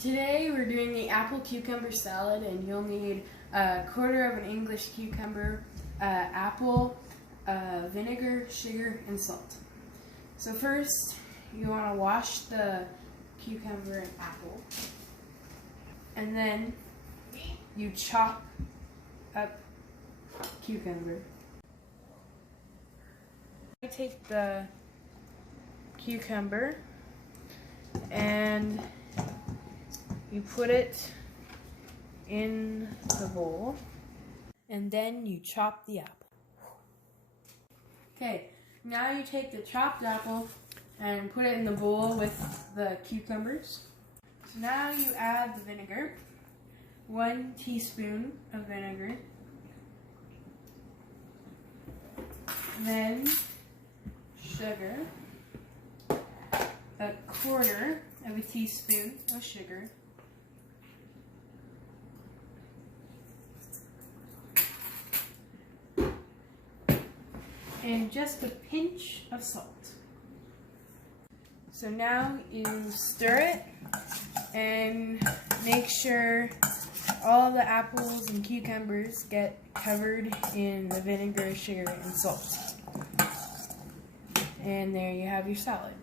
Today we're doing the apple cucumber salad, and you'll need a quarter of an English cucumber, apple, vinegar, sugar, and salt. So first you want to wash the cucumber and apple, and then you chop up cucumber. I take the cucumber and you put it in the bowl, and then you chop the apple. Okay, now you take the chopped apple and put it in the bowl with the cucumbers. So now you add the vinegar, 1 teaspoon of vinegar, then sugar, a quarter of a teaspoon of sugar, and just a pinch of salt. So now you stir it and make sure all of the apples and cucumbers get covered in the vinegar, sugar, and salt. And there you have your salad.